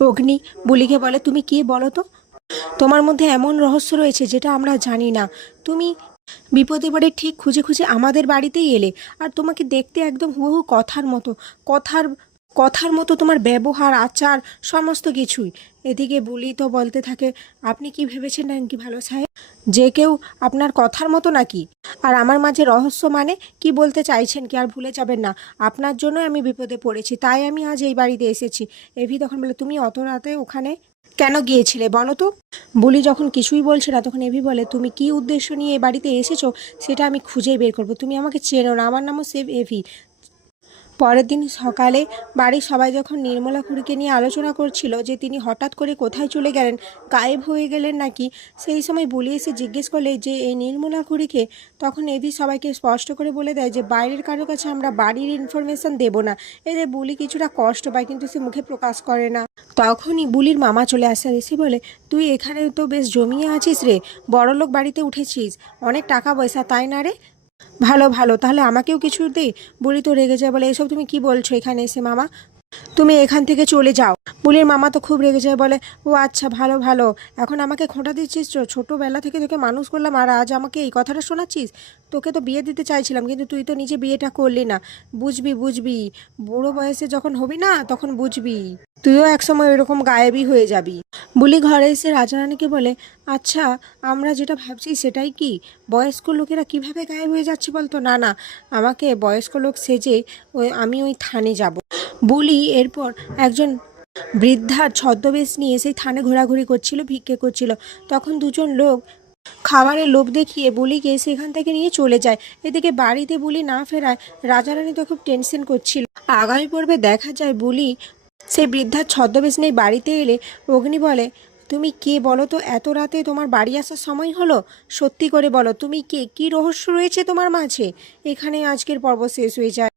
অগ্নি বুলিকে বলে, তুমি কে বলো তো? তোমার মধ্যে এমন রহস্য রয়েছে যেটা আমরা জানি না। তুমি বিপদে পড়ে ঠিক খুঁজে খুঁজে আমাদের বাড়িতেই এলে, আর তোমাকে দেখতে একদম হুবহু কথার মতো, কথার কথার মতো তোমার ব্যবহার, আচার, সমস্ত কিছুই। এদিকে বলি তো বলতে থাকে, আপনি কি ভেবেছেন নাকি ভালো সাহেব? যে কেউ আপনার কথার মতো নাকি? আর আমার মাঝে রহস্য মানে? কি বলতে চাইছেন কি? আর ভুলে যাবেন না। আপনার জন্য আমি বিপদে পড়েছি, তাই আমি আজ এই বাড়িতে এসেছি। এভি তখন বলে, তুমি অত রাতে ওখানে কেন গিয়েছিলে বলো তো? বুলি যখন কিছুই বলছে না, তখন এভি বলে, তুমি কি উদ্দেশ্য নিয়ে এ বাড়িতে এসেছ? সেটা আমি খুঁজেই বের করব। তুমি আমাকে চেনো না। আমার নামও সেভ এভি। পরের দিন সকালে বাড়ির সবাই যখন নির্মলা খুড়িকে নিয়ে আলোচনা করছিল যে তিনি হঠাৎ করে কোথায় চলে গেলেন, গায়েব হয়ে গেলেন নাকি, সেই সময় বলি এসে জিজ্ঞেস করলে যে এই নির্মলা খুড়িকে তখন এভি সবাইকে স্পষ্ট করে বলে দেয় যে বাইরের কারোর কাছে আমরা বাড়ির ইনফরমেশন দেব না। এদের বুলি কিছুটা কষ্ট পায় কিন্তু সে মুখে প্রকাশ করে না। তখনই বুলির মামা চলে আসে, এসে বলে, তুই এখানে তো বেশ জমিয়ে আছিস রে, বড়লোক বাড়িতে উঠেছিস, অনেক টাকা পয়সা, তাই না রে? ভালো ভালো। তাহলে আমাকেও কিছু দে। বুড়ি তো রেগে যায় বলে, এসব তুমি কি বলছো এখানে এসে, মামা? তুমি এখান থেকে চলে যাও। বুলির মামা তো খুব রেগে যায়, বলে, ও আচ্ছা ভালো ভালো। এখন আমাকে খোঁটা দিচ্ছিস ছোটোবেলা থেকে তোকে মানুষ করলাম, আর আজ আমাকে এই কথাটা শোনাচ্ছিস? তোকে তো বিয়ে দিতে চাইছিলাম, কিন্তু তুই তো নিজে বিয়েটা করলি না। বুঝবি বুঝবি। বুড়ো বয়সে যখন হবি না, তখন বুঝবি। তুইও একসময় এরকম গায়েবই হয়ে যাবি। বুলি ঘরে এসে রাজারানীকে বলে আচ্ছা আমরা যেটা ভাবছি সেটাই কি? বয়স্ক লোকেরা কীভাবে গায়েব হয়ে যাচ্ছে বলতো? না না, আমাকে বয়স্ক লোক সেজে ওই, আমি ওই থানে যাব। বুলি এরপর একজন বৃদ্ধার ছদ্মবেশ নিয়ে সেই থানে ঘোরাঘুরি করছিল, ভিক্ষে করছিল। তখন দুজন লোক খাবারের লোভ দেখিয়ে বুলিকে সেখান থেকে নিয়ে চলে যায়। এদিকে বাড়িতে বুলি না ফেরায়, রাজারানী তো খুব টেনশন করছিল। আগামী পর্বে দেখা যায় বুলি সেই বৃদ্ধার ছদ্মবেশ নেই বাড়িতে এলে অগ্নি বলে, তুমি কে বলো তো? এত রাতে তোমার বাড়ি আসার সময় হলো? সত্যি করে বলো, তুমি কে? কি রহস্য রয়েছে তোমার মাঝে? এখানে আজকের পর্ব শেষ হয়ে যায়।